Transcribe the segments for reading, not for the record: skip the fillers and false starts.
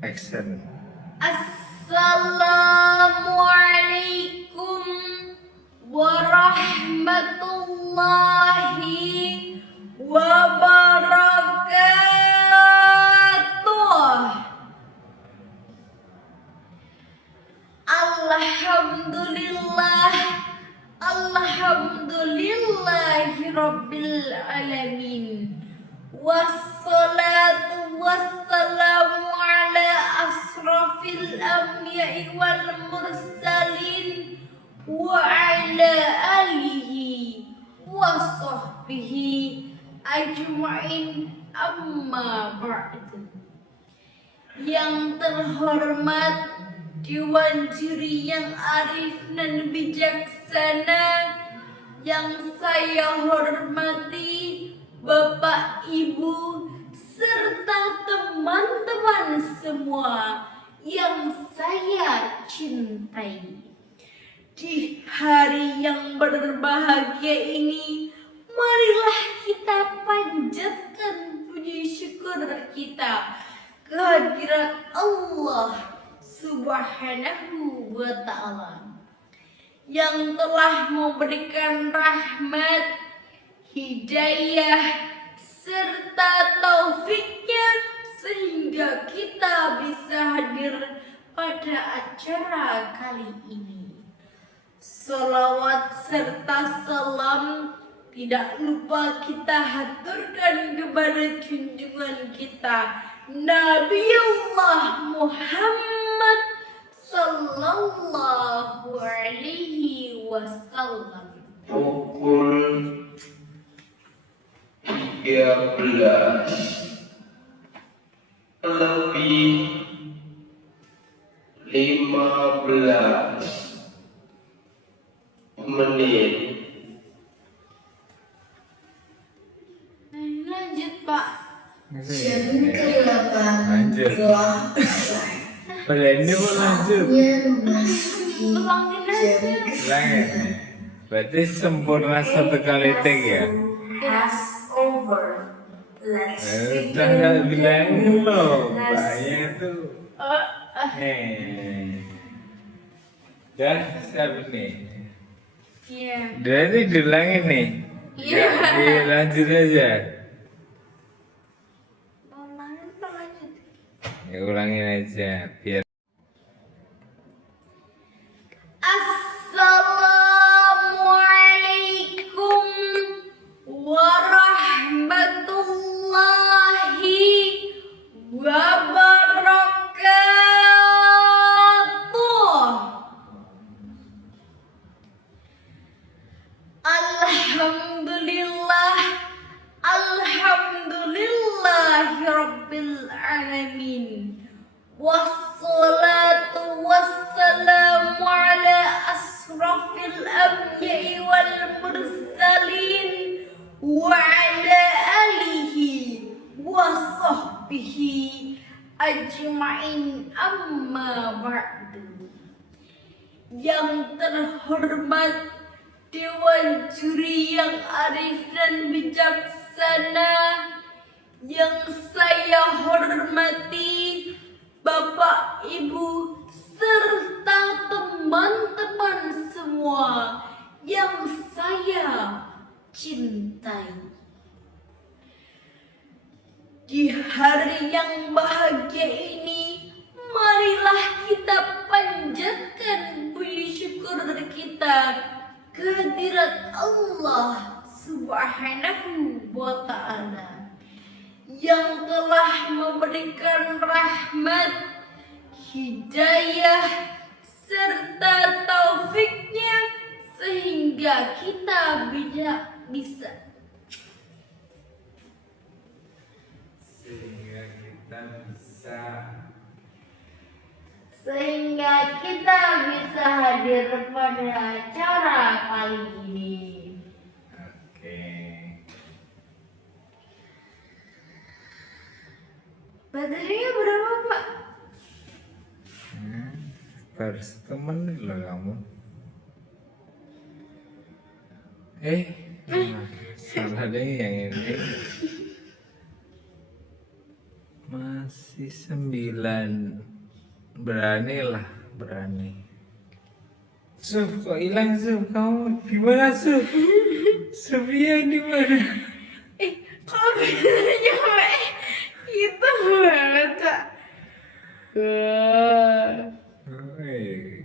Action. Assalamualaikum warahmatullahi wabarakatuh. Alhamdulillahi rabbil alamin. Wassalatu wassalamu ala asrafil anbiya'i wal mursalin wa ala alihi wa sahbihi ajma'in, amma ba'du. Yang terhormat Dewan Juri yang arif dan bijaksana, yang saya hormati Bapak, Ibu, serta teman-teman semua yang saya cintai. Di hari yang berbahagia ini, marilah kita panjatkan puji syukur kita kehadirat Allah Subhanahu wa ta'ala yang telah memberikan rahmat, hidayah, serta taufiknya sehingga kita bisa hadir pada acara kali ini. Salawat serta salam tidak lupa kita haturkan kepada junjungan kita Nabiullah Muhammad sallallahu alaihi wasallam. Pukul 13 lebih 15 menit. Lanjut, Pak. Lanjut. Ini mau lanjut. Ulangin aja. Ulangin. Berarti sempurna satu kali take ya? Udah nggak bilangin loh, bahaya tuh. Dah siap nih. Iya. Berarti diulangin nih. Iya. Lanjut aja. Ulangin apa lanjut? Ya ulangin aja biar. Assalamualaikum warahmatullahi wabarakatuh. Alhamdulillahi rabbil alamin. Wassalatu wassalamu ala asrafil anbiya'i wal mursalin wa ala alihi wa sahbihi ajma'in, amma ba'du. Yang terhormat Dewan Juri yang arif dan bijaksana, yang saya hormati Bapak, Ibu, serta teman-teman semua yang saya cintai. Di hari yang bahagia ini, marilah kita panjatkan puji syukur kita kehadirat Allah Subhanahu wa ta'ala yang telah memberikan rahmat, hidayah, serta taufiknya sehingga kita bisa hadir pada acara kali ini. Oke. Baterainya berapa, Pak? Baru 1 menit loh kamu. Salah deh yang ini. Masih Berarti 9. Beranilah, berani. Suf, kok hilang Suf? Kamu di mana Suf? Sofia di mana? Kok bisa nyampe itu banget, Kak? Woi.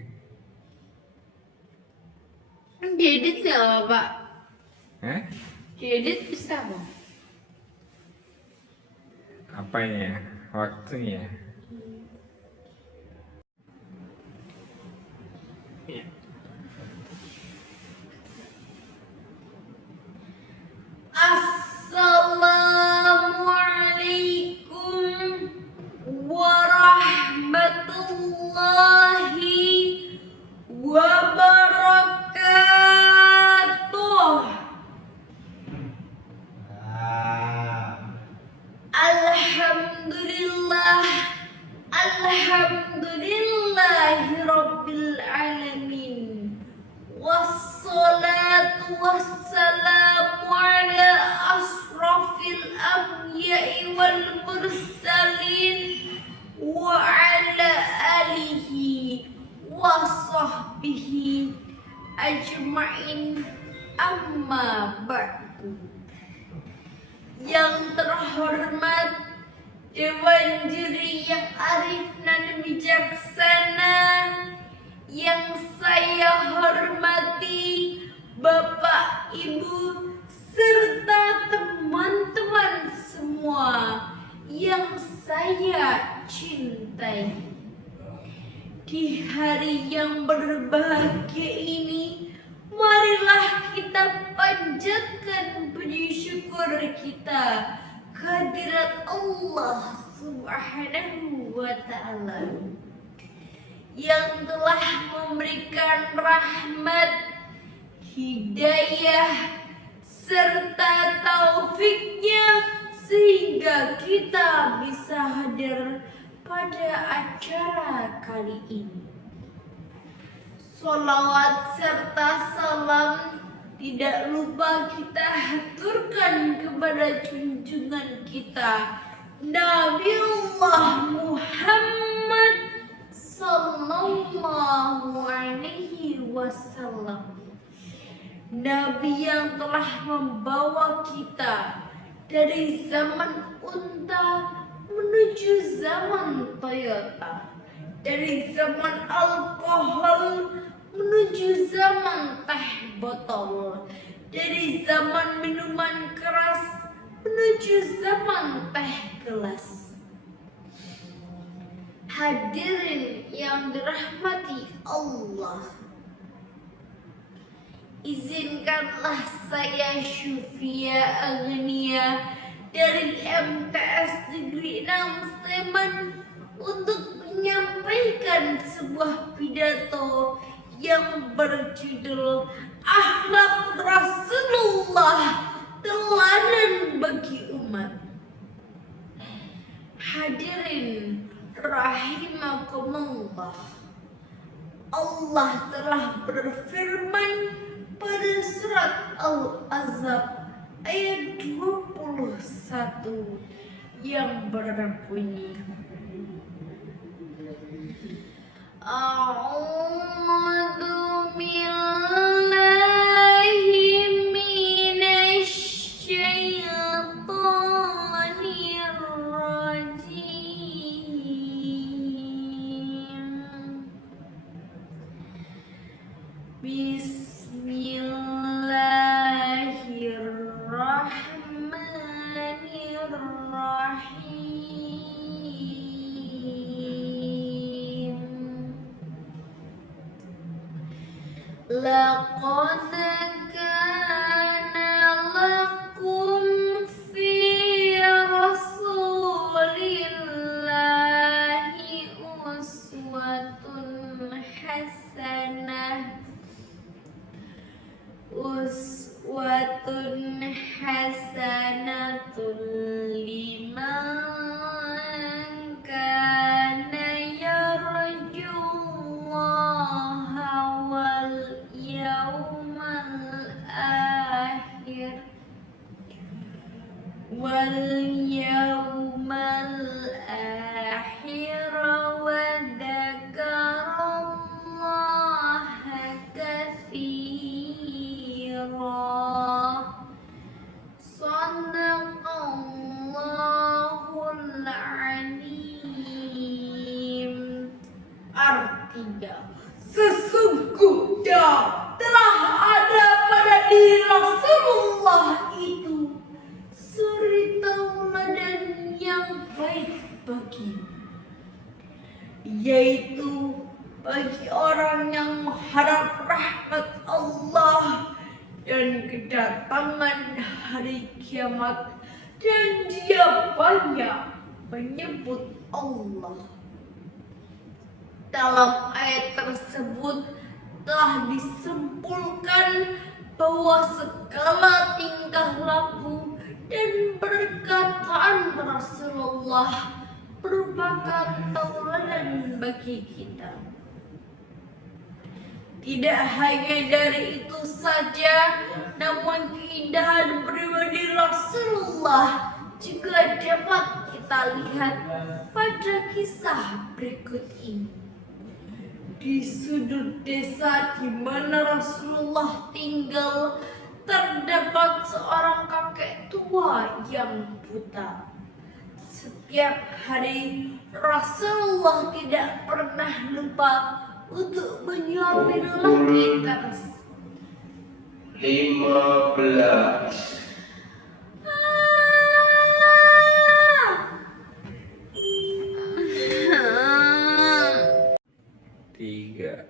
Diedit nggak apa, Pak? Hah? Diedit bisa, Bang? Apanya? Waktunya? Assalamualaikum warahmatullahi wabarakatuh. Alhamdulillah, alhamdulillahirabbil alamin. Wassalatu wassalamu ala asrafil anbiya'i wal mursalin wa ala alihi wa sahbihi ajma'in, amma ba'du. Yang terhormat Dewan Juri yang arif dan bijaksana, yang saya hormati Bapak, Ibu, serta teman-teman semua yang saya cintai. Di hari yang berbahagia ini, marilah kita panjatkan puji syukur kita kehadirat Allah Subhanahu wa Ta'ala yang telah memberikan rahmat, hidayah, serta taufiknya sehingga kita bisa hadir pada acara kali ini. Sholawat serta salam tidak lupa kita haturkan kepada junjungan kita Nabiullah Muhammad Sallallahu Alaihi Wasallam, Nabi yang telah membawa kita dari zaman unta menuju zaman Toyota, dari zaman alkohol menuju zaman teh botol, dari zaman minuman keras menuju zaman teh gelas. Hadirin yang dirahmati Allah, izinkanlah saya Syufia Agnia dari MTS Negeri 6 Sleman untuk menyampaikan sebuah pidato yang berjudul Akhlak Rasulullah, Teladan bagi Umat. Hadirin rahimakumullah, Allah telah berfirman pada surat Al-Ahzab ayat 21 yang berbunyi, A'udzu billahi minasy syaithanir rajim. Bismillahirrahmanirrahim. Laqad kana lakum fi Rasulillahi uswatun hasanah. Uswatun hasanatun liman kana yarjullaha wal yawmal Sesungguhnya telah ada pada diri Rasulullah itu suri tauladan yang baik bagimu, yaitu bagi orang yang mengharap rahmat Allah dan kedatangan hari kiamat, dan dia banyak menyebut Allah. Dalam ayat tersebut telah disimpulkan bahwa segala tingkah laku dan perkataan Rasulullah merupakan tauladan bagi kita. Tidak hanya dari itu saja, namun keindahan pribadi Rasulullah juga dapat kita lihat pada kisah berikut ini. Di sudut desa di mana Rasulullah tinggal, terdapat seorang kakek tua yang buta. Setiap hari Rasulullah tidak pernah lupa untuk menyuapi lelaki tersebut. 15 3.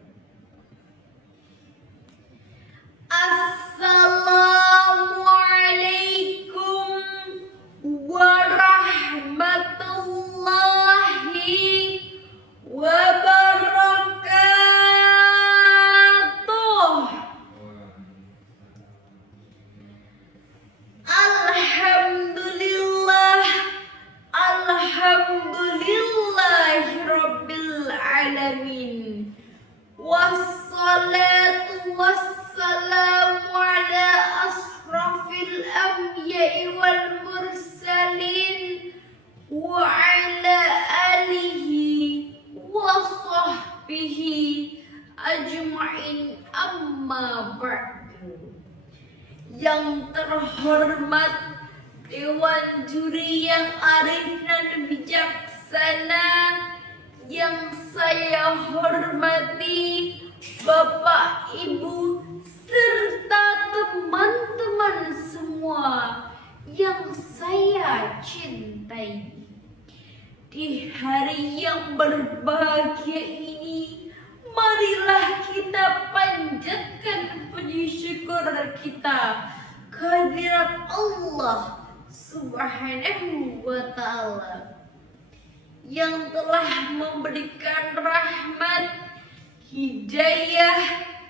Assalamualaikum warahmatullahi wabarakatuh. Alhamdulillahirabbil alamin. Wassalatu wassalamu ala asrafil anbiya'i wal mursalin wa ala alihi wa sahbihi ajma'in, amma ba'du. Yang terhormat Dewan Juri yang arif dan bijaksana, yang saya hormati Bapak, Ibu, serta teman-teman semua yang saya cintai. Di hari yang berbahagia ini, marilah kita panjatkan puji syukur kita kehadirat Allah Subhanahu wa ta'ala yang telah memberikan rahmat, hidayah,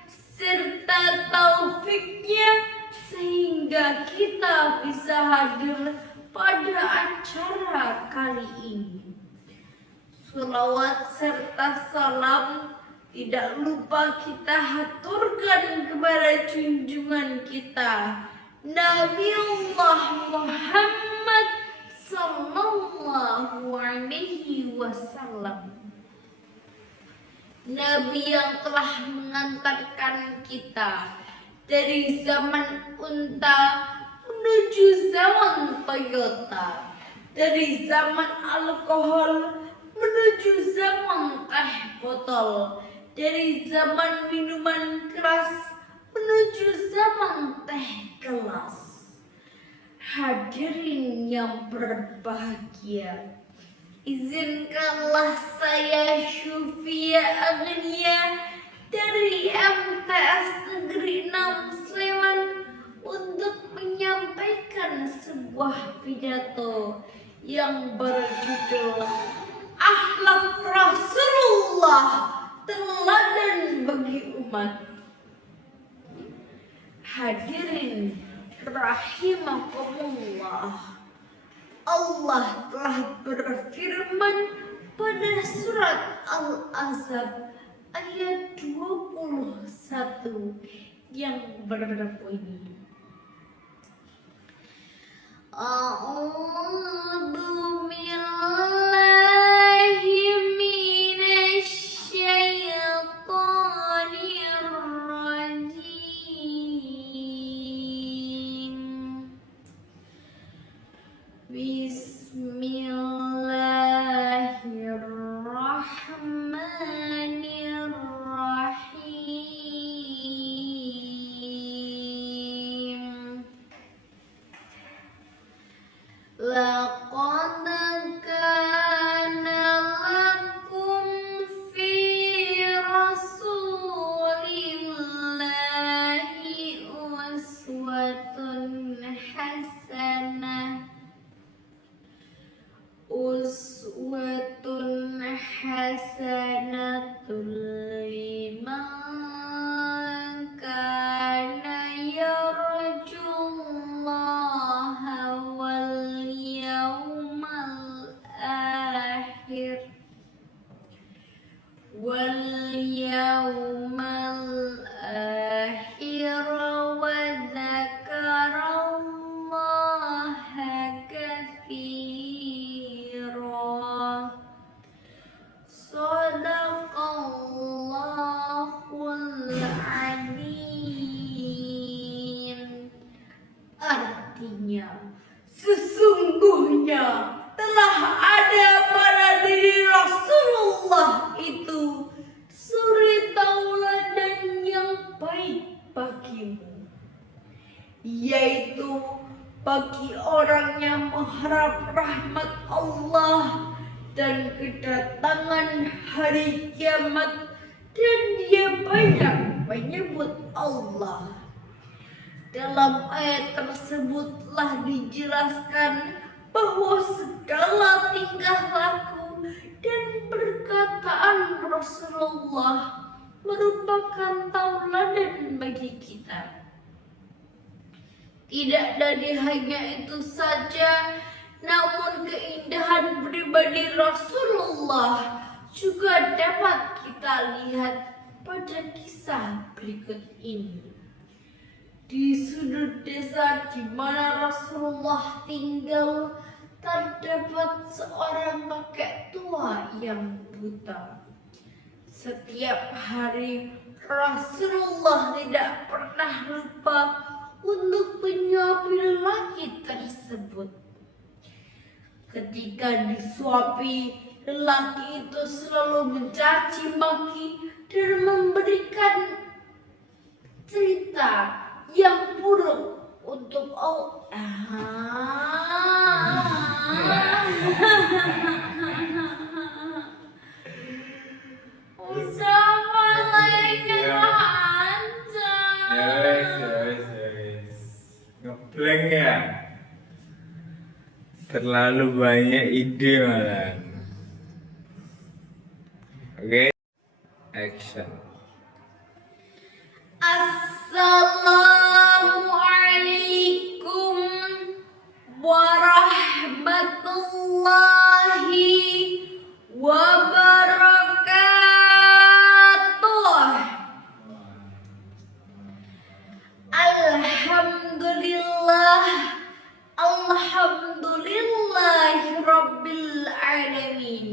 serta taufiknya sehingga kita bisa hadir pada acara kali ini. Salawat serta salam tidak lupa kita haturkan kepada junjungan kita Nabiullah Muhammad sallallahu alaihi wasallam, Nabi yang telah mengantarkan kita dari zaman unta menuju zaman Toyota, dari zaman alkohol menuju zaman teh botol, dari zaman minuman keras menuju zaman teh gelas. Hadirin yang berbahagia, izinkanlah saya Syufia Agnia dari MTS Negeri 6 Sleman untuk menyampaikan sebuah pidato yang berjudul Akhlak Rasulullah, Teladan bagi Umat. Hadirin rahimakumullah, Allah telah berfirman pada surat Al-Ahzab ayat 21 yang berbunyi, A'udzu billahi minasy syaithanir rajim. Bismillahirrahmanirrahim. hasanatun liman kana yarjullaha wal yawmal akhir wa dzakarallaha katsiran. Shadaqallahul Adzim. Artinya, sesungguhnya telah ada pada diri Rasulullah itu suri tauladan yang baik bagimu, yaitu bagi orang yang mengharap rahmat Allah dan kedatangan hari kiamat, dan dia banyak menyebut Allah. Dalam ayat tersebutlah dijelaskan bahwa segala tingkah laku dan perkataan Rasulullah merupakan tauladan bagi kita. Tidak dari hanya itu saja, namun keindahan pribadi Rasulullah juga dapat kita lihat pada kisah berikut ini. Di sudut desa di mana Rasulullah tinggal, terdapat seorang kakek tua yang buta. Setiap hari Rasulullah tidak pernah lupa untuk menyuapi lelaki tersebut. Ketika disuapi, lelaki itu selalu mencaci maki dan memberikan cerita yang buruk untuk Usaha lainnya aja. Ngeblank ya. Terlalu banyak ide malah. Oke. Action. Assalamualaikum warahmatullahi wabarakatuh. Alhamdulillahirabbil alamin.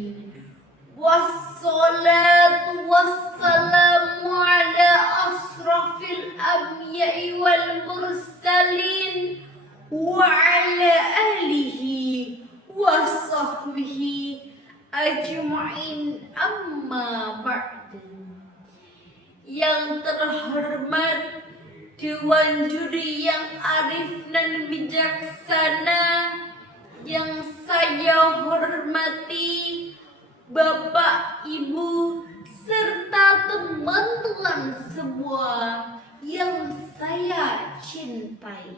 Wassalatu wassalamu ala asrafil anbiya'i wal mursalin wa ala alihi wa sahbihi ajma'in, amma ba'du. Yang terhormat Dewan Juri yang arif dan bijaksana, yang saya hormati Bapak, Ibu, serta teman-teman semua yang saya cintai.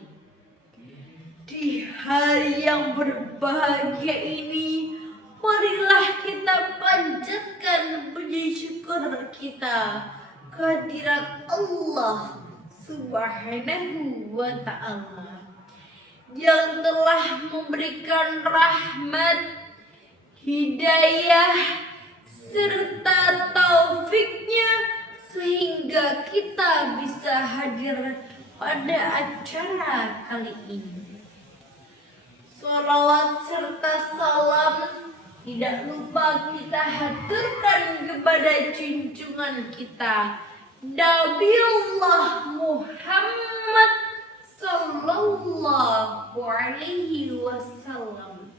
Di hari yang berbahagia ini, marilah kita panjatkan puji syukur kita kehadirat Allah Subhanahu wa ta'ala yang telah memberikan rahmat, hidayah, serta taufiknya sehingga kita bisa hadir pada acara kali ini. Salawat serta salam tidak lupa kita haturkan kepada junjungan kita Nabiullah Muhammad Sallallahu Alaihi Wasallam,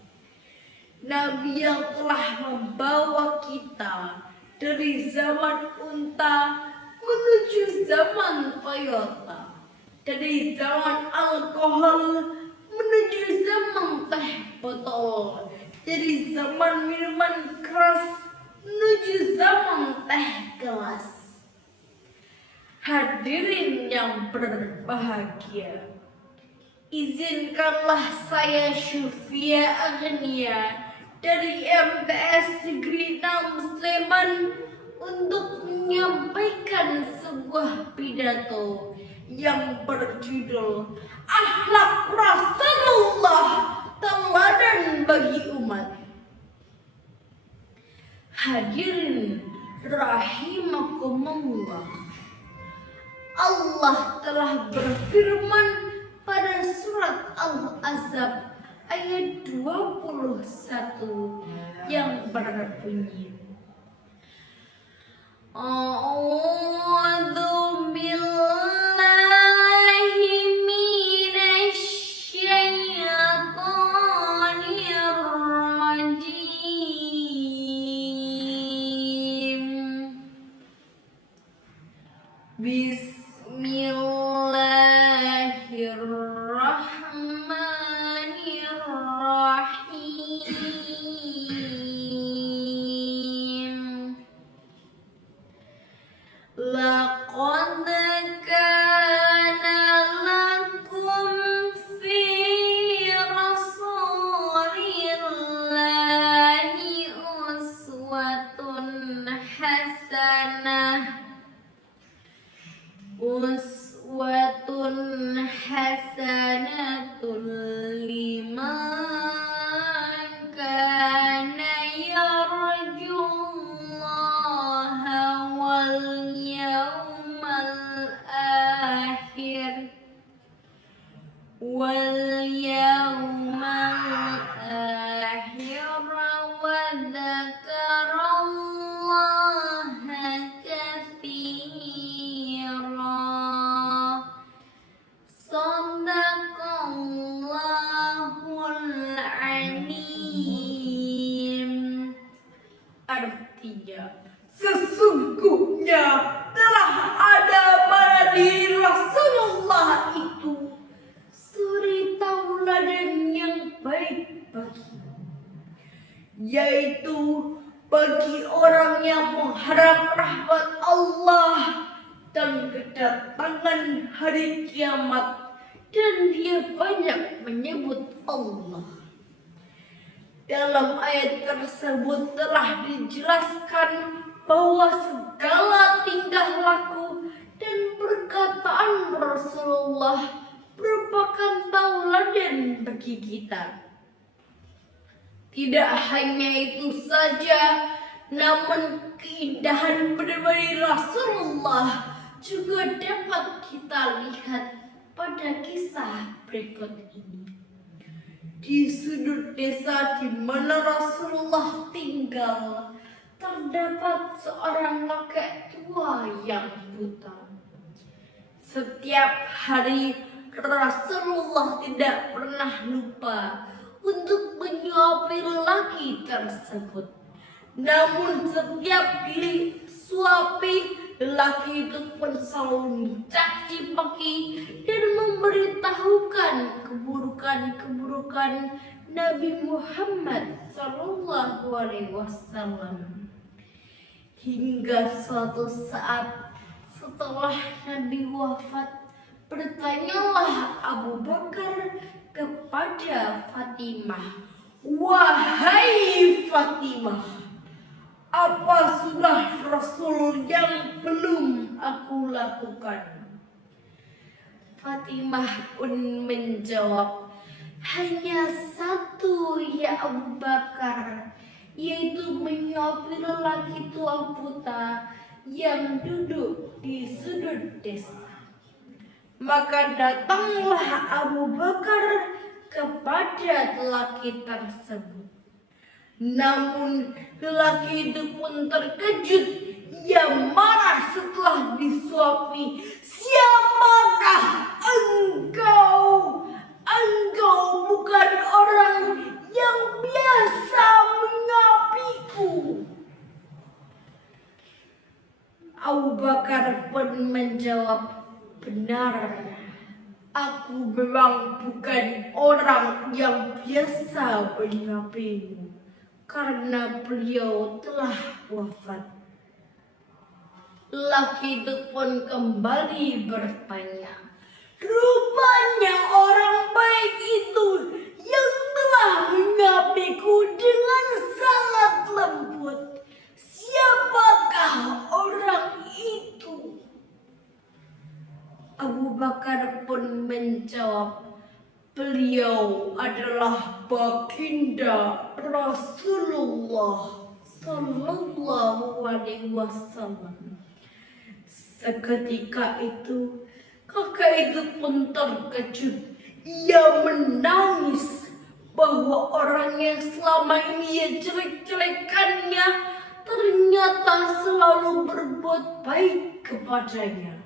Nabi yang telah membawa kita dari zaman unta menuju zaman Toyota, dari zaman alkohol menuju zaman teh botol, dari zaman minuman keras menuju zaman teh gelas. Hadirin yang berbahagia, izinkanlah saya Syufia Agnia dari MTS Negeri 6 Sleman menyampaikan sebuah pidato yang berjudul Akhlak Rasulullah, Teladan bagi Umat. Hadirin rahimakumullah, Allah telah berfirman pada surat Al-Ahzab ayat 21 yang berbunyi, A'udzu billahi minasyaitonir rajim. Bismillahirrahmanirrahim. Laqad kana lakum fi Rasulillahi uswatun hasanatun liman kana yarjullaha wal yawmal akhir wa dzakarallaha katsiran. Shadaqallahul alim. Artinya, sesungguhnya telah ada pada diri Rasulullah itu suri tauladan yang baik bagimu, yaitu bagi orang yang mengharap rahmat Allah dan kedatangan hari kiamat, dan dia banyak menyebut Allah. Dalam ayat tersebut telah dijelaskan bahwa segala tingkah laku dan perkataan Rasulullah merupakan tauladan bagi kita. Tidak hanya itu saja, namun keindahan pribadi Rasulullah juga dapat kita lihat pada kisah berikut ini. Di sudut desa di mana Rasulullah tinggal, terdapat seorang kakek tua yang buta. Setiap hari Rasulullah tidak pernah lupa untuk menyuapi lelaki tersebut. Namun setiap disuapi, lelaki itu pun selalu mencaci maki dan memberitahukan keburukan-keburukan Nabi Muhammad SAW. Hingga suatu saat setelah Nabi wafat, bertanyalah Abu Bakar kepada Fatimah, "Wahai Fatimah, apa sudah Rasul yang belum aku lakukan?" Fatimah pun menjawab, "Hanya satu ya Abu Bakar, yaitu menyuapi lelaki tua buta yang duduk di sudut desa." Maka datanglah Abu Bakar kepada lelaki tersebut. Namun lelaki itu pun terkejut. Ia marah setelah disuapi. "Siapakah engkau? Engkau bukan orang yang biasa menyuapiku." Abu Bakar pun menjawab, "Benar, aku memang bukan orang yang biasa menyuapimu, karena beliau telah wafat." Lelaki itu pun kembali bertanya, "Rupanya orang baik itu yang telah menyuapiku dengan sangat lembut. Siapakah orang itu?" menjawab, beliau adalah baginda Rasulullah Sallallahu Alaihi Wasallam. Seketika itu kakek itu pun terkejut. Ia menangis bahwa orang yang selama ini ia jelek-jelekannya ternyata selalu berbuat baik kepadanya.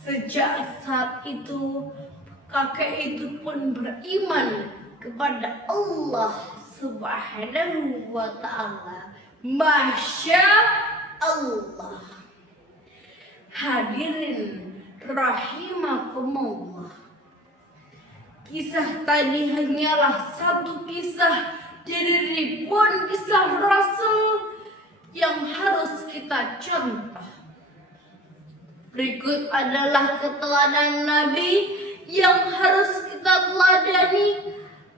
Sejak saat itu kakek itu pun beriman kepada Allah Subhanahu wa ta'ala. Masya Allah. Hadirin rahimakumullah. Kisah tadi hanyalah satu kisah dari ribuan kisah Rasul yang harus kita contoh. Berikut adalah keteladanan Nabi yang harus kita teladani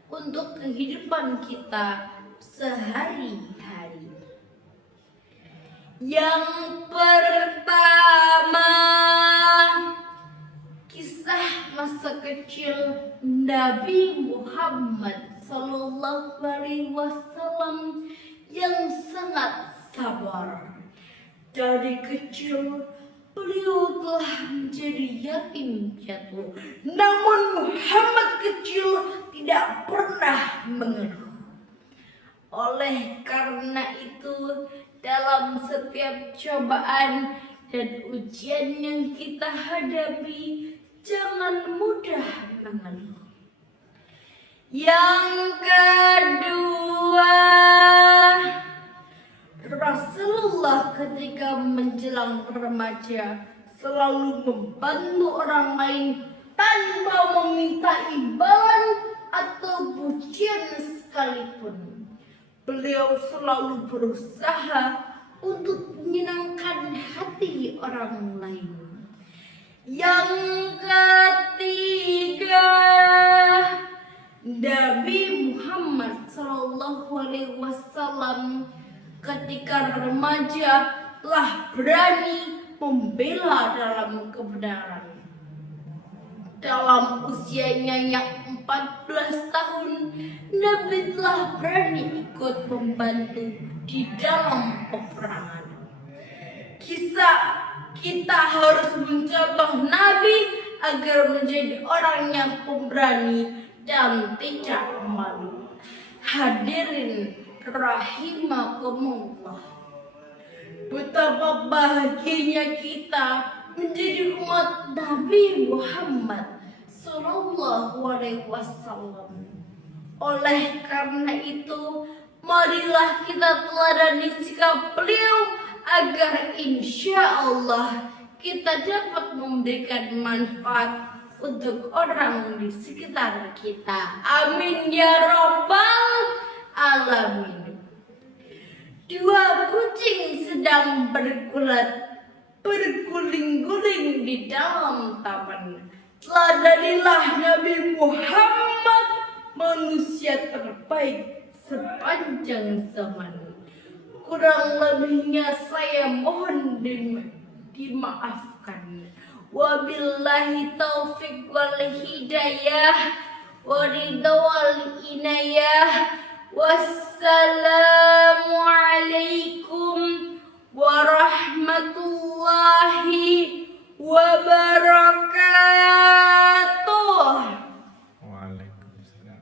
untuk kehidupan kita sehari-hari. Yang pertama, kisah masa kecil Nabi Muhammad Sallallahu Alaihi Wasallam yang sangat sabar. Dari kecil beliau telah menjadi yatim piatu, namun Muhammad kecil tidak pernah mengeluh. Oleh karena itu, dalam setiap cobaan dan ujian yang kita hadapi, jangan mudah mengeluh. Yang kedua, Rasulullah ketika menjelang remaja selalu membantu orang lain tanpa meminta imbalan atau pujian sekalipun. Beliau selalu berusaha untuk menyenangkan hati orang lain. Yang ketiga, Nabi Muhammad Sallallahu Alaihi Wasallam ketika remaja telah berani membela dalam kebenaran. Dalam usianya yang 14 tahun, Nabi telah berani ikut membantu di dalam peperangan. Kita harus mencontoh Nabi agar menjadi orang yang pemberani dan tidak malu. Hadirin rahimakumullah. Betapa bahagianya kita menjadi umat Nabi Muhammad Sallallahu Alaihi Wasallam. Oleh karena itu, marilah kita teladani sikap beliau agar insya Allah kita dapat memberikan manfaat untuk orang di sekitar kita. Amin ya Rabbal Alamin. Dua kucing sedang berguling-guling di dalam taman. Teladanilah Nabi Muhammad, manusia terbaik sepanjang zaman. Kurang lebihnya saya mohon dimaafkan. Wabillahi taufiq wal hidayah waridha wal inayah. Wassalamualaikum warahmatullahi wabarakatuh. Waalaikumsalam.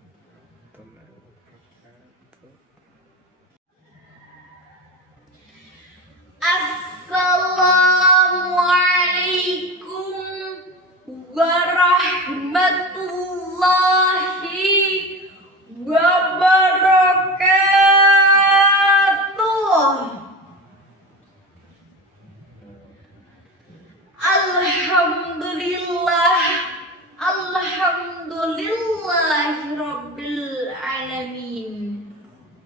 Assalamualaikum warahmatullahi wabarakatuh. Alhamdulillahirabbil alamin.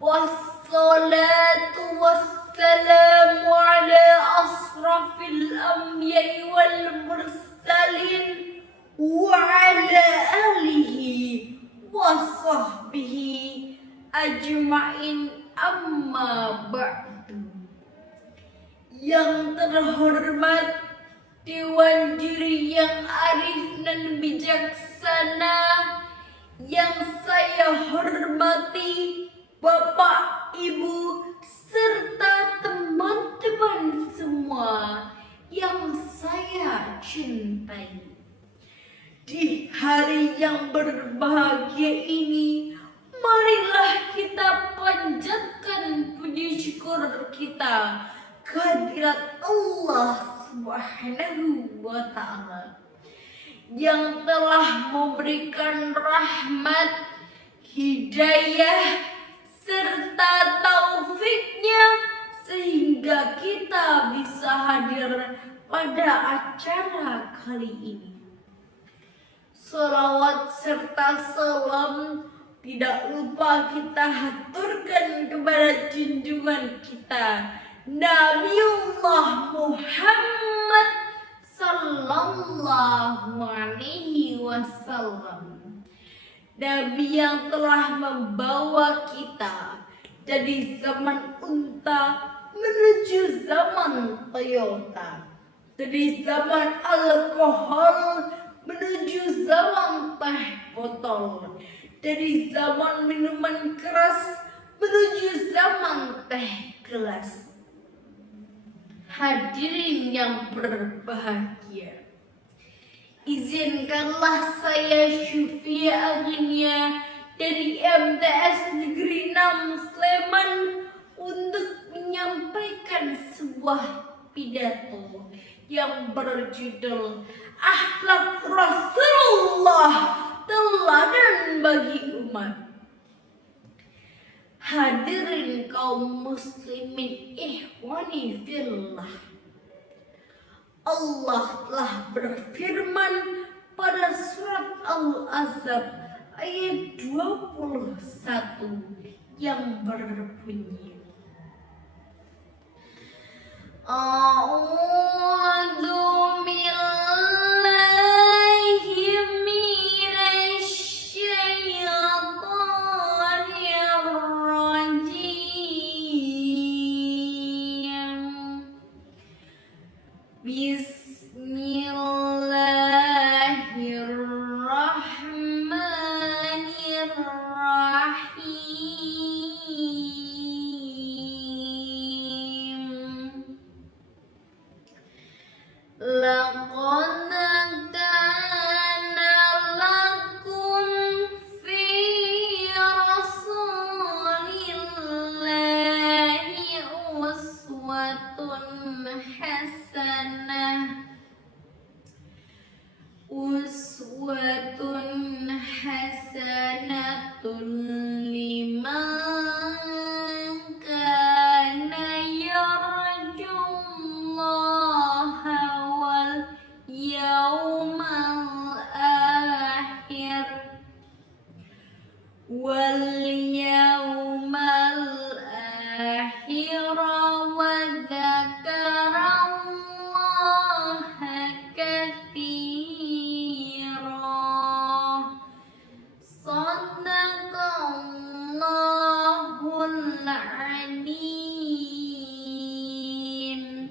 Wassalatu wassalamu ala asrafil anbiya'i wal mursalin wa ala alihi wa sahbihi ajma'in, amma ba'du. Yang terhormat Dewan juri yang arif dan bijaksana, yang saya hormati, Bapak, Ibu, serta teman-teman semua yang saya cintai. Di hari yang berbahagia ini, marilah kita panjatkan puji syukur kita kehadirat Allah Subhanahu wa Ta'ala yang telah memberikan rahmat, hidayah, serta taufiknya sehingga kita bisa hadir pada acara kali ini. Salawat serta salam tidak lupa kita haturkan kepada junjungan kita Nabiullah Muhammad sallallahu alaihi wasallam. Nabi yang telah membawa kita dari zaman unta menuju zaman Toyota, dari zaman alkohol menuju zaman teh botol, dari zaman minuman keras menuju zaman teh gelas. Hadirin yang berbahagia, izinkanlah saya Syufia Agnia dari MTS Negeri 6 Sleman untuk menyampaikan sebuah pidato yang berjudul Akhlak Rasulullah, Teladan bagi Umat. Hadirin kaum muslimin ikhwani fillah, Allah telah berfirman pada surat Al-Ahzab ayat 21 yang berbunyi, A'udzu billahi minasy syaithanir rajim. Bismillahirrahmanirrahim. Laqad kana lakum fi Rasulillahi uswatun hasanah. Uswatun hasanatun liman kana yarjullaha wal yawmal akhir wa dzakarallaha katsiran. Shadaqallahul adzim.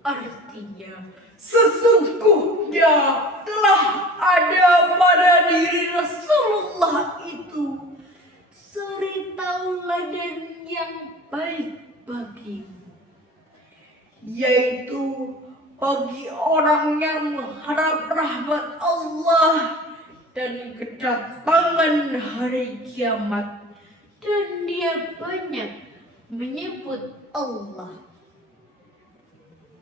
Artinya, sesungguhnya telah ada pada diri Rasulullah itu suri tauladan yang baik bagimu, yaitu bagi orang yang mengharap rahmat Allah dan kedatangan hari kiamat, dan dia banyak menyebut Allah.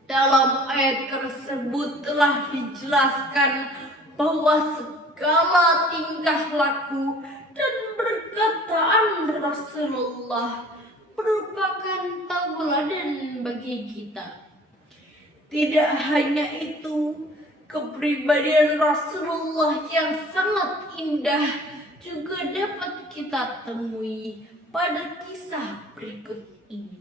Dalam ayat tersebut telah dijelaskan bahwa segala tingkah laku dan perkataan Rasulullah merupakan tauladan bagi kita. Tidak hanya itu, kepribadian Rasulullah yang sangat indah juga dapat kita temui pada kisah berikut ini.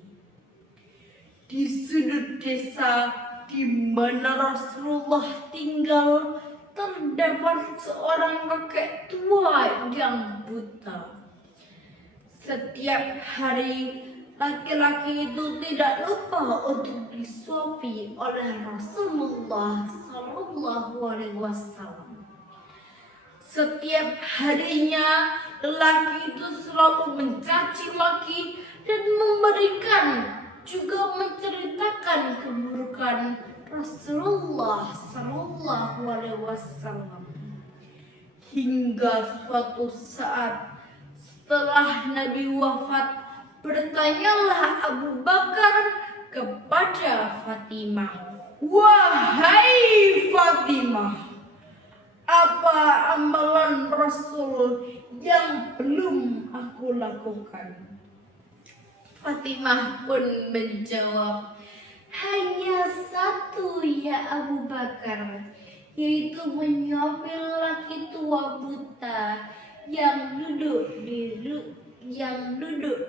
Di sudut desa di mana Rasulullah tinggal, terdapat seorang kakek tua yang buta. Setiap hari laki-laki itu tidak lupa untuk disuapi oleh Rasulullah Sallallahu Alaihi Wasallam. Setiap harinya lelaki itu selalu mencaci maki dan memberikan juga menceritakan keburukan Rasulullah Sallallahu Alaihi Wasallam. Hingga suatu saat setelah Nabi wafat, bertanyalah Abu Bakar kepada Fatimah, "Wahai Fatimah, apa amalan Rasul yang belum aku lakukan?" Fatimah pun menjawab, "Hanya satu ya Abu Bakar, yaitu menyuapi lelaki tua buta yang duduk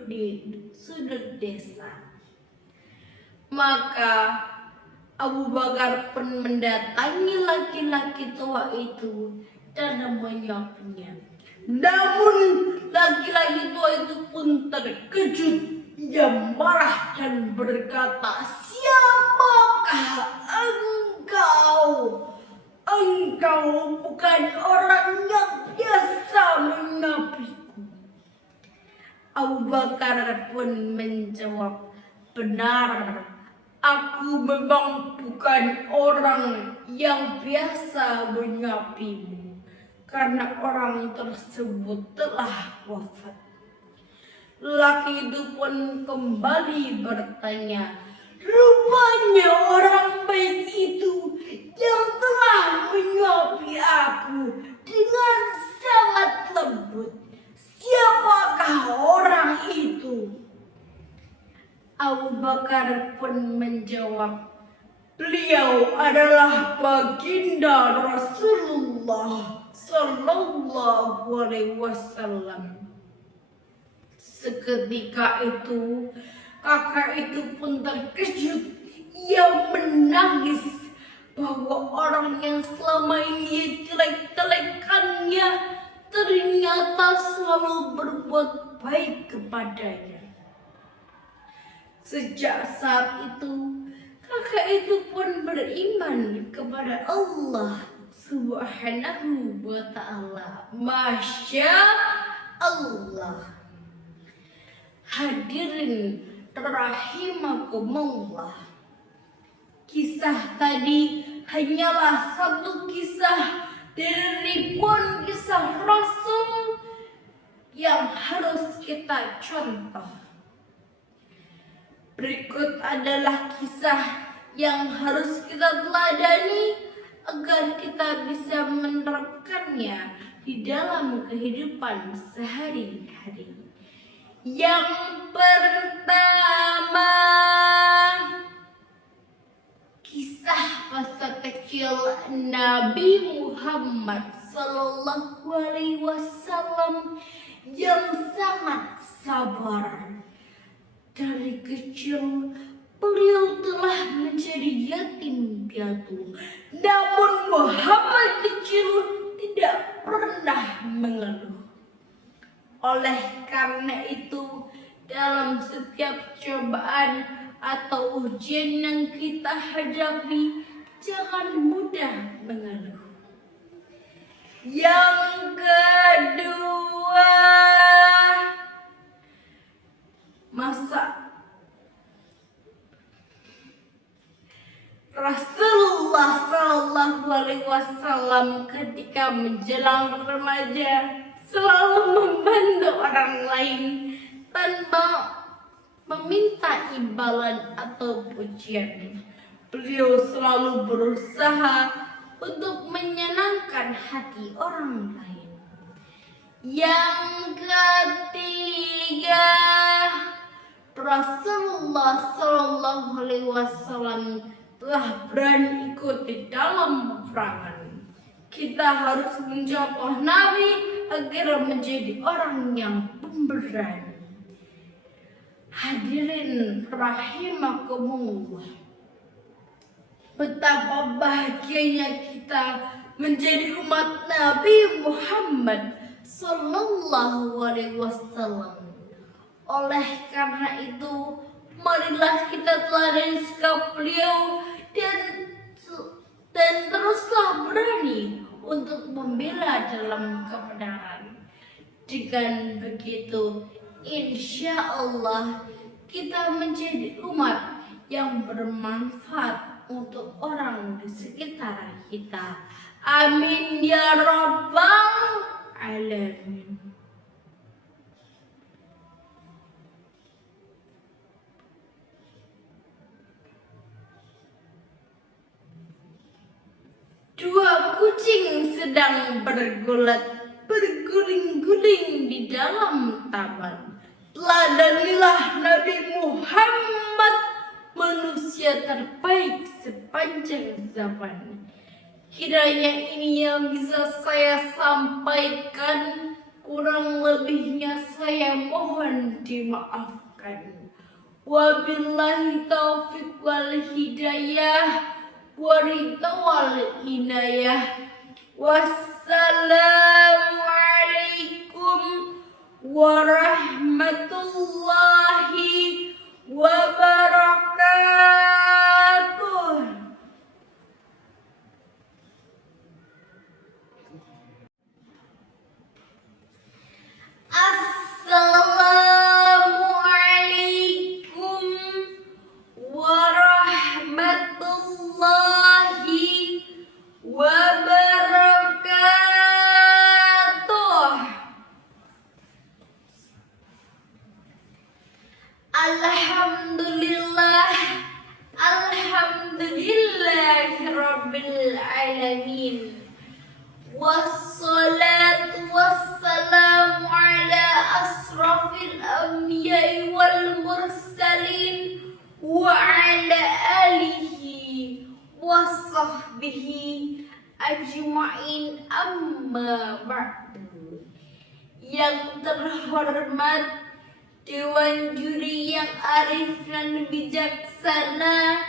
di sudut desa." Maka Abu Bakar pun mendatangi laki-laki tua itu dan menyuapinya. Namun laki-laki tua itu pun terkejut. Ia marah dan berkata, "Siapakah engkau? Engkau bukan orang yang biasa menyuapiku." Abu Bakar pun menjawab, "Benar, aku memang bukan orang yang biasa menyuapimu, karena orang tersebut telah wafat." Lelaki itu pun kembali bertanya, "Rupanya orang baik itu yang telah menyuapi aku dengan sangat lembut. Siapakah orang itu?" Abu Bakar pun menjawab, "Beliau adalah baginda Rasulullah Sallallahu Alaihi Wasallam." Seketika itu kakak itu pun terkejut. Ia menangis bahwa orang yang selama ini jelek-jelekannya ternyata selalu berbuat baik kepadanya. Sejak saat itu kakak itu pun beriman kepada Allah Subhanahu wa Ta'ala. Masya Allah. Hadirin rahimakumullah, kisah tadi hanyalah satu kisah dari ribuan kisah Rasul yang harus kita contoh. Berikut adalah kisah yang harus kita teladani agar kita bisa menerapkannya di dalam kehidupan sehari-hari. Yang pertama, kisah masa kecil Nabi Muhammad Sallallahu Alaihi Wasallam yang sangat sabar. Dari kecil beliau telah menjadi yatim piatu, namun Muhammad kecil tidak pernah mengeluh. Oleh karena itu, dalam setiap cobaan atau ujian yang kita hadapi, jangan mudah mengeluh. Yang kedua, Rasulullah Sallallahu Alaihi Wasallam ketika menjelang remaja selalu membantu orang lain tanpa meminta imbalan atau pujian. Beliau selalu berusaha untuk menyenangkan hati orang lain. Yang ketiga, Rasulullah Sallallahu Alaihi Wasallam telah berani ikut di dalam peperangan. Kita harus mencontoh Nabi agar menjadi orang yang pemberani. Hadirin rahimakumullah, betapa bahagianya kita menjadi umat Nabi Muhammad Sallallahu Alaihi Wasallam. Oleh karena itu, marilah kita teladani sikap beliau dan teruslah berani untuk membela dalam kebenaran. Dengan begitu, insya Allah kita menjadi umat yang bermanfaat untuk orang di sekitar kita. Amin ya rabbal alamin. Dua kucing sedang berguling-guling di dalam taman. Teladanilah Nabi Muhammad, manusia terbaik sepanjang zaman. Kiranya ini yang bisa saya sampaikan, kurang lebihnya saya mohon dimaafkan. Wabillahi taufiq wal hidayah, waridawal inayah. Wassalamualaikum warahmatullahi wabarakatuh. Assalamualaikum warahmatullahi wabarakatuh. Alhamdulillah, alhamdulillahirabbil alamin. Wassalatu wassalamu ala asrafil anbiya'i wal mursalin wa ala alihi wa sahbihi ajma'in, amma ba'du. Yang terhormat Dewan Juri yang arif dan bijaksana,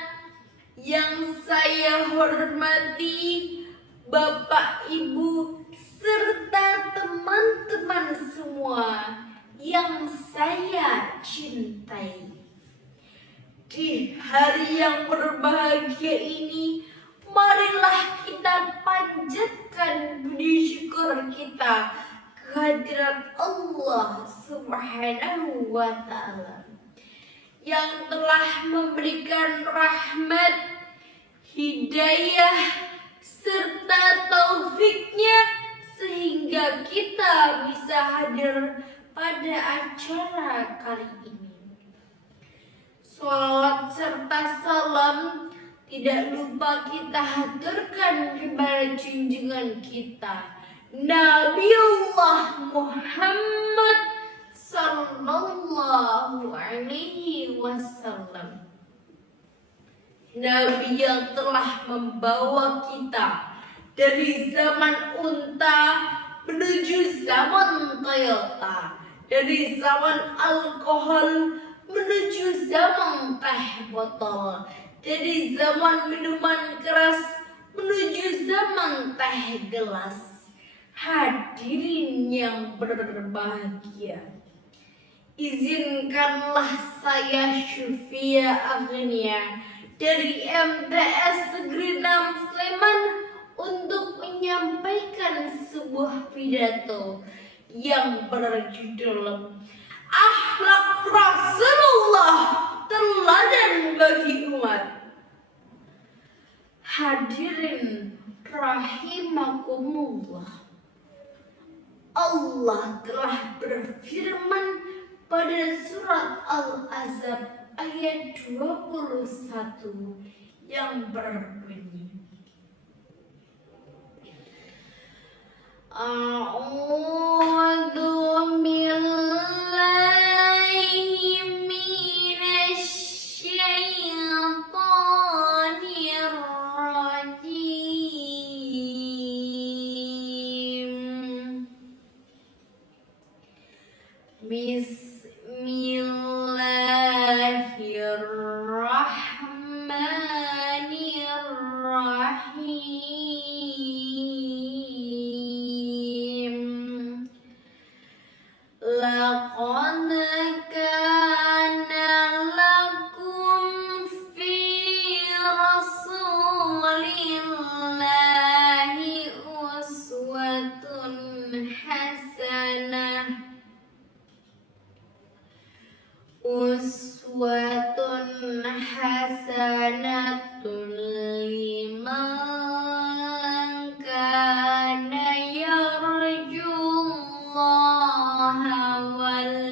yang saya hormati Bapak, Ibu, serta teman-teman semua yang saya cintai. Di hari yang berbahagia ini, marilah kita panjatkan budi syukur kita kehadirat Allah Subhanahu wa Ta'ala yang telah memberikan rahmat, hidayah, serta taufiknya sehingga kita bisa hadir pada acara kali ini. Sholawat serta salam tidak lupa kita haturkan kepada junjungan kita Nabiullah Muhammad sallallahu alaihi wasallam. Nabi yang telah membawa kita dari zaman unta menuju zaman Toyota, dari zaman alkohol menuju zaman teh botol, dari zaman minuman keras menuju zaman teh gelas. Hadirin yang berbahagia, izinkanlah saya Syufia Agnia dari MTS Negeri 6 Sleman untuk menyampaikan sebuah pidato yang berjudul Akhlak Rasulullah, Teladan bagi Umat. Hadirin rahimakumullah, Allah telah berfirman pada surat Al-Ahzab ayat 21 yang berbunyi, A'udzu billahi minasy syaithanir rajim. Bismillahirrahmanirrahim. Laqad hasanatun liman kana yarjullaha wal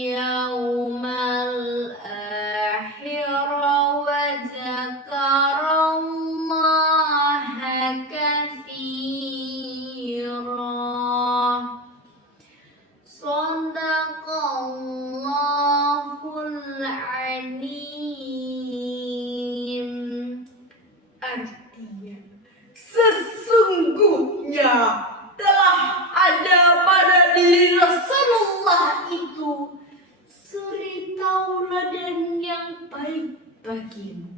yawmal akhir wa zakarallaha katsiran. Shadaqallahul alim. Artinya, sesungguhnya telah ada pada diri Rasulullah itu suri tauladan yang baik bagimu,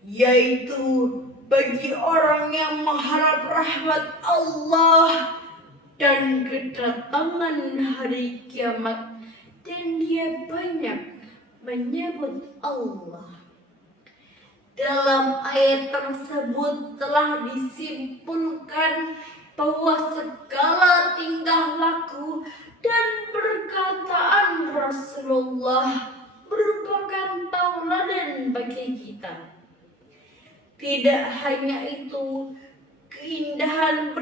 yaitu bagi orang yang mengharap rahmat Allah dan kedatangan hari kiamat, dan dia banyak menyebut Allah. Dalam ayat tersebut telah disimpulkan bahwa segala tingkah laku dan perkataan Rasulullah merupakan tauladan bagi kita. Tidak hanya itu, keindahan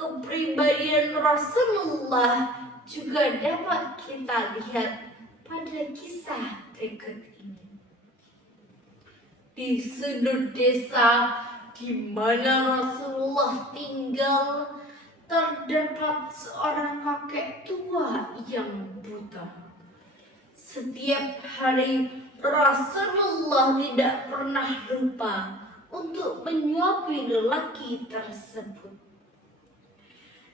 kepribadian Rasulullah juga dapat kita lihat pada kisah berikut ini. Di sudut desa di mana Rasulullah tinggal, terdapat seorang kakek tua yang buta. Setiap hari Rasulullah tidak pernah lupa untuk menyuapi lelaki tersebut.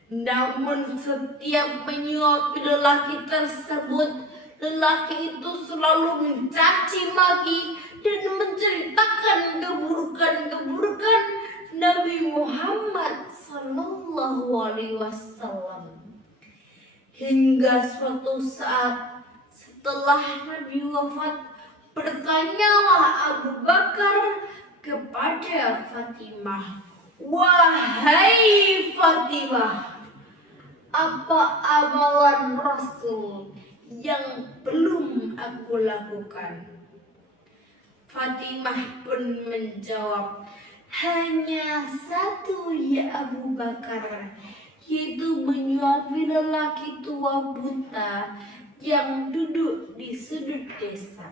Namun setiap menyuapi lelaki tersebut, lelaki itu selalu mencaci maki dan menceritakan keburukan-keburukan Nabi Muhammad Sallallahu Alaihi Wasallam. Hingga suatu saat setelah Nabi wafat, bertanyalah Abu Bakar kepada Fatimah, "Wahai Fatimah, apa amalan Rasul yang belum aku lakukan?" Fatimah pun menjawab, "Hanya satu ya Abu Bakar, yaitu menyuapi lelaki tua buta yang duduk di sudut desa."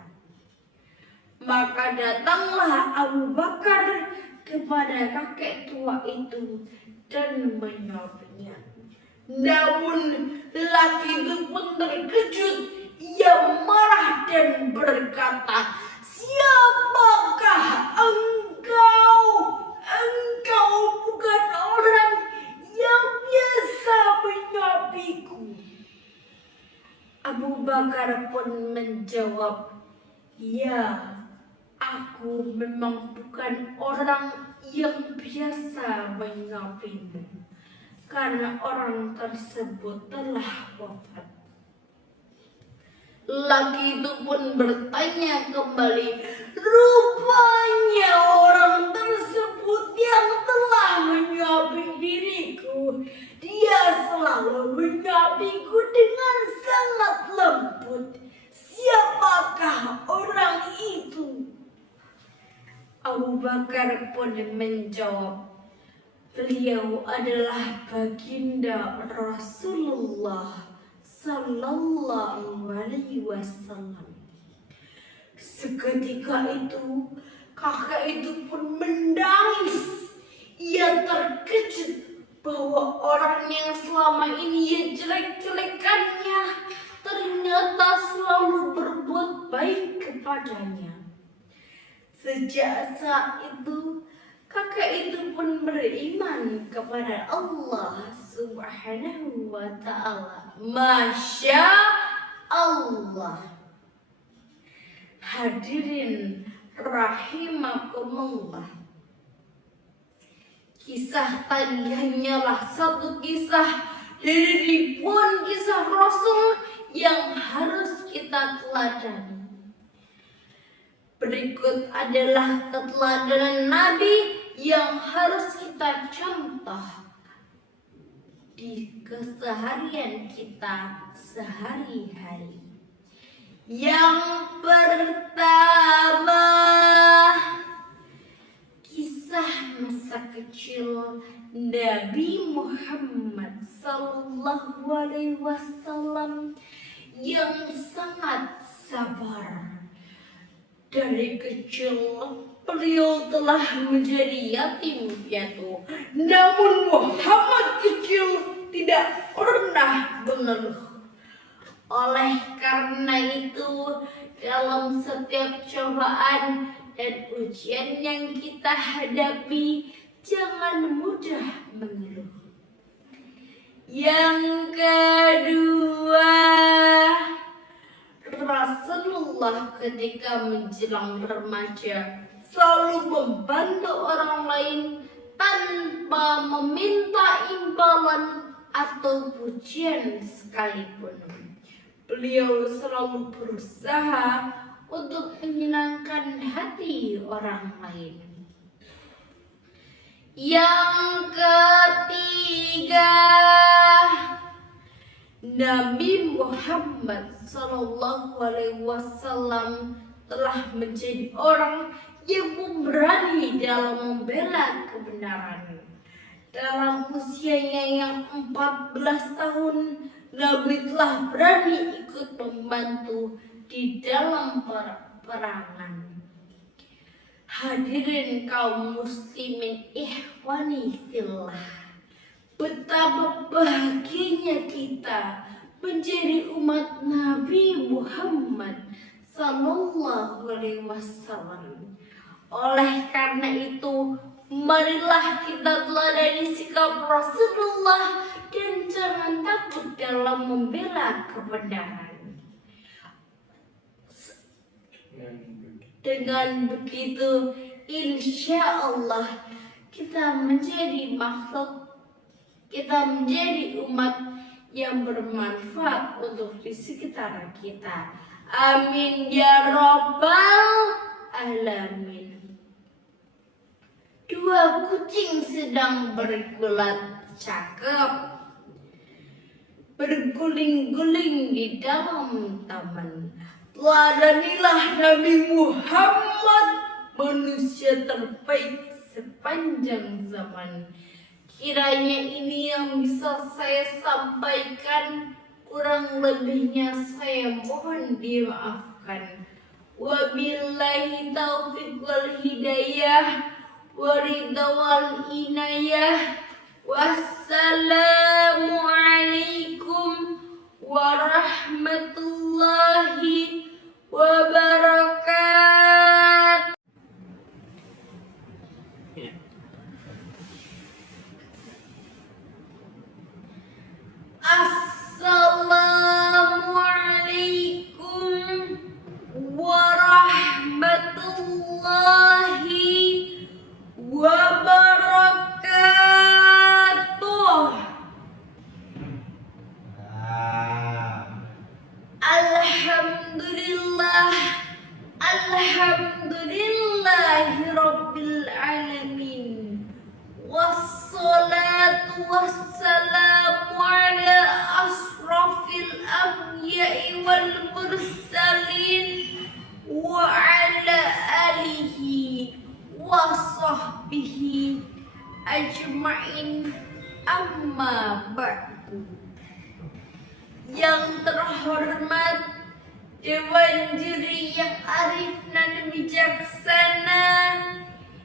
Maka datanglah Abu Bakar kepada kakek tua itu dan menyuapinya. Namun lelaki itu pun terkejut, ia marah dan berkata, "Siapakah engkau? Engkau bukan orang yang biasa menyuapiku." Abu Bakar pun menjawab, "Ya, aku memang bukan orang yang biasa menyuapimu, karena orang tersebut telah wafat." Lelaki itu pun bertanya kembali, "Rupanya orang tersebut yang telah menyuapi diriku, dia selalu menyuapiku dengan sangat lembut. Siapakah orang itu?" Abu Bakar pun menjawab, "Beliau adalah baginda Rasulullah Sallallahu Alaihi Wasallam." Seketika itu, kakek itu pun menangis. Ia terkejut bahwa orang yang selama ini ia jelek-jelekannya ternyata selalu berbuat baik kepadanya. Sejak saat itu, kakek itu pun beriman kepada Allah Subhanahu wa Ta'ala. Masya Allah. Hadirin rahimakumullah. Kisah tadi hanyalah satu kisah dari ribuan kisah Rasul yang harus kita teladani. Berikut adalah keteladanan Nabi yang harus kita contoh. di keseharian kita sehari-hari. Yang pertama, kisah masa kecil Nabi Muhammad SAW yang sangat sabar. Dari kecil beliau telah menjadi yatim piatu, namun Muhammad kecil tidak pernah mengeluh. Oleh karena itu, dalam setiap cobaan dan ujian yang kita hadapi, jangan mudah mengeluh. Yang kedua, Rasulullah ketika menjelang remaja selalu membantu orang lain tanpa meminta imbalan atau pujian sekalipun. Beliau selalu berusaha untuk menyenangkan hati orang lain. Yang ketiga, Nabi Muhammad SAW telah menjadi orang yang pemberani dalam membela kebenaran. Dalam usianya yang 14 tahun, Nabi telah berani ikut membantu di dalam peperangan. Hadirin kaum muslimin ikhwani fillah, betapa bahagianya kita menjadi umat Nabi Muhammad SAW. Oleh karena itu, marilah kita teladani sikap Rasulullah dan jangan takut dalam membela kebenaran. Dengan begitu, insya Allah kita menjadi umat yang bermanfaat untuk di sekitar kita. Amin ya rabbal alamin. Dua kucing sedang bergulat cakep, berguling-guling di dalam taman. Teladanilah Nabi Muhammad, manusia terbaik sepanjang zaman. Kiranya ini yang bisa saya sampaikan, kurang lebihnya saya mohon dimaafkan. Wabillahi taufiq wal hidayah, waridha wal inayah. Wassalamualaikum warahmatullahi wabarakatuh. Assalamualaikum warahmatullahi wabarakatuh. Alhamdulillah, alhamdulillahirabbil alamin. Wassalatu wassalamu ala asrafil anbiya'i wal mursalin wa ala alihi wa sahbihi ajma'in, amma ba'du. Yang terhormat Dewan Juri yang arif dan bijaksana,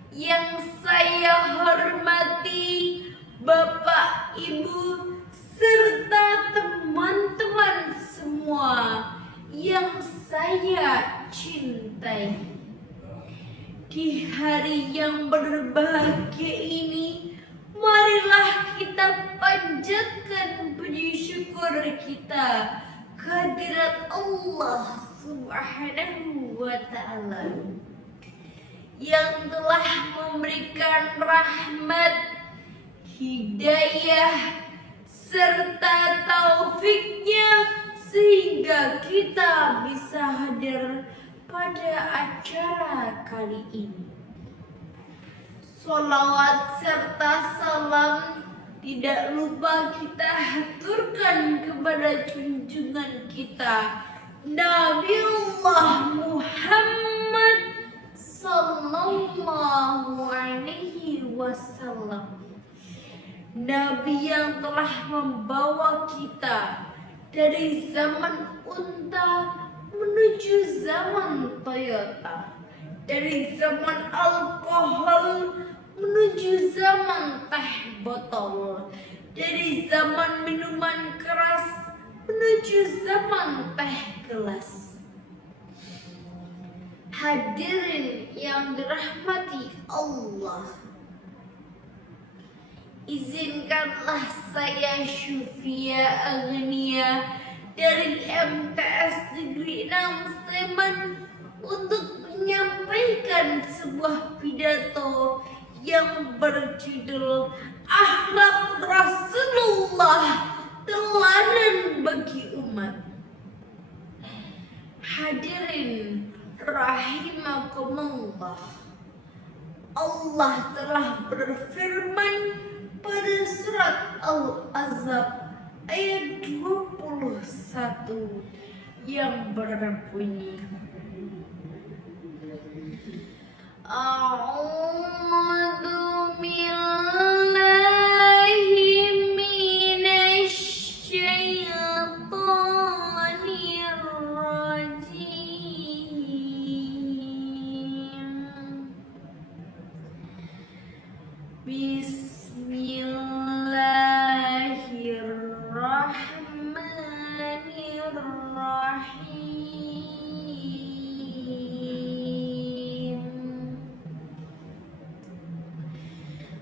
yang saya hormati Bapak, Ibu, serta teman-teman semua yang saya cintai. Di hari yang berbahagia ini, marilah kita panjatkan puji syukur kita kehadirat Allah Subhanahu wa ta'ala yang telah memberikan rahmat, hidayah, serta taufiknya sehingga kita bisa hadir pada acara kali ini. Sholawat serta salam tidak lupa kita haturkan kepada junjungan kita Nabiullah Muhammad Sallallahu Alaihi Wasallam, Nabi yang telah membawa kita dari zaman unta menuju zaman Toyota, dari zaman alkohol menuju zaman teh botol, dari zaman minuman keras menuju zaman teh gelas. Hadirin yang dirahmati Allah, izinkanlah saya Syufia Agnia dari MTS Negeri 6 Sleman untuk menyampaikan sebuah pidato yang berjudul Akhlak Rasulullah, Teladan bagi Umat. Hadirin rahimakumullah, Allah telah berfirman pada surat Al-Ahzab ayat 21 yang berbunyi, A'udzu billahi minasyaitonir rajim. Bismillahirrahmanirrahim.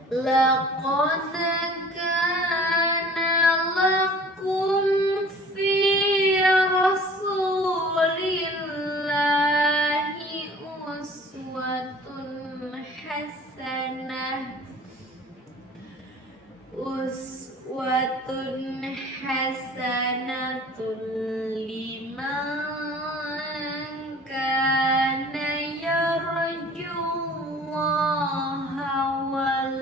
Laqad kana lakum fi Rasulillahi uswatun hasanah. Uswatun hasanatun liman kana yarjullaha wal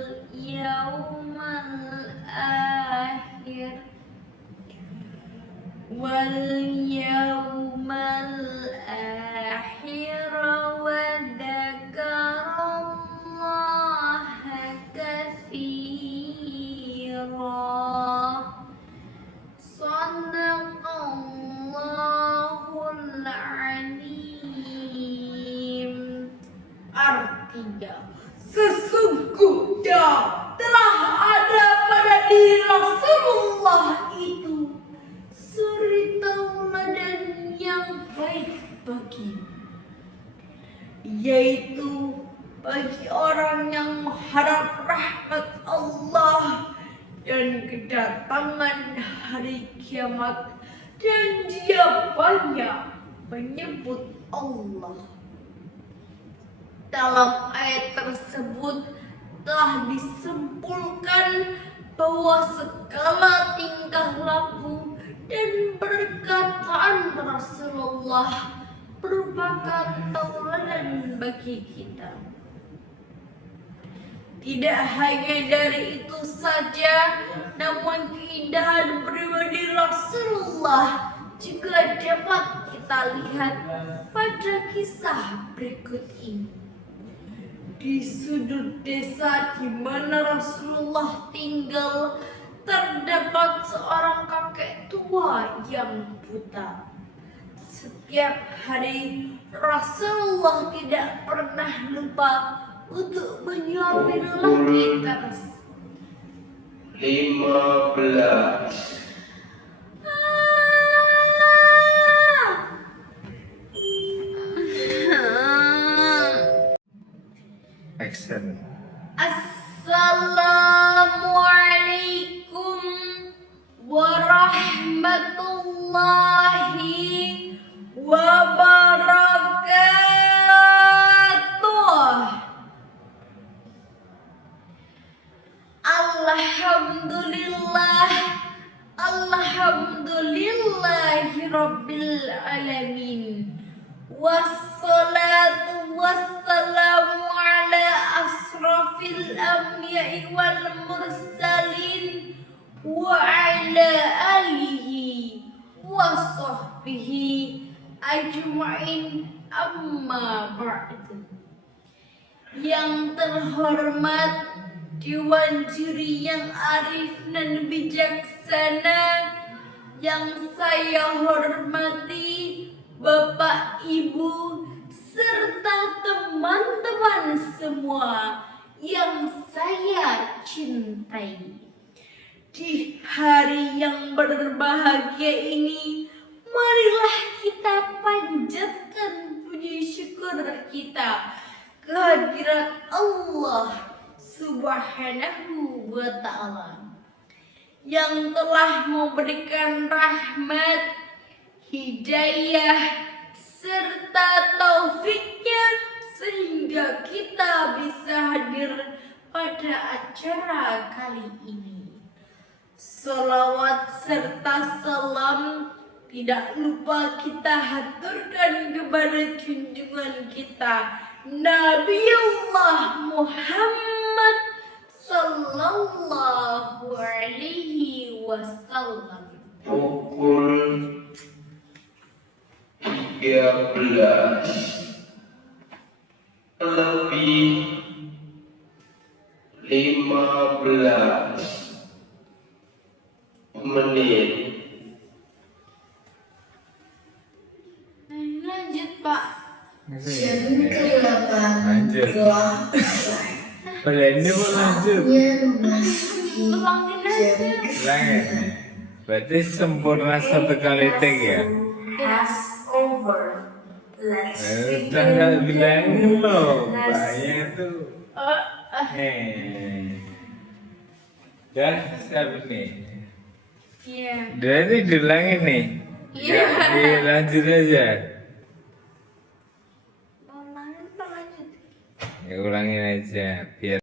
yawmal akhir wa dzakarallaha katsira. Shadaqallahul Alim. Artinya, sesungguhnya telah ada pada diri Rasulullah itu suri tauladan yang baik bagi, yaitu bagi orang yang mengharap rahmat Allah dan kedatangan hari kiamat, dan dia banyak menyebut Allah. Dalam ayat tersebut telah disimpulkan bahwa segala tingkah laku dan perkataan Rasulullah merupakan tauladan bagi kita. Tidak hanya dari itu saja, namun keindahan pribadi Rasulullah juga dapat kita lihat pada kisah berikut ini. Di sudut desa di mana Rasulullah tinggal, terdapat seorang kakek tua yang buta. Setiap hari Rasulullah tidak pernah lupa untuk menyuapi lelaki tersebut. 15. Action. Assalamualaikum warahmatullahi wabarakatuh. Alhamdulillahirabbil alamin. Wassalatu wassalamu ala asrafil anbiya'i wal mursalin wa ala alihi wa sahbihi ajma'in, amma ba'du. Yang terhormat Dewan Juri yang arif dan bijaksana, yang saya hormati Bapak, Ibu, serta teman-teman semua yang saya cintai. Di hari yang berbahagia ini, marilah kita panjatkan puji syukur kita kehadirat Allah Subhanahu wa Ta'ala yang telah memberikan rahmat, hidayah, serta taufiknya sehingga kita bisa hadir pada acara kali ini. Salawat serta salam tidak lupa kita haturkan kepada junjungan kita Nabiullah Muhammad sallallahu alaihi wasallam. Pukul 13 lebih 15 menit. Lanjut, Pak. Lanjut. Ini mau lanjut. Ulangin aja. Ulangin. Berarti sempurna satu kali take ya? Udah nggak bilangin loh, banyak tuh. Dan siapa nih? Iya. Berarti diulangin nih. Iya. Lanjut aja. Ulangin, Pak, lanjut. Ya ulangin aja biar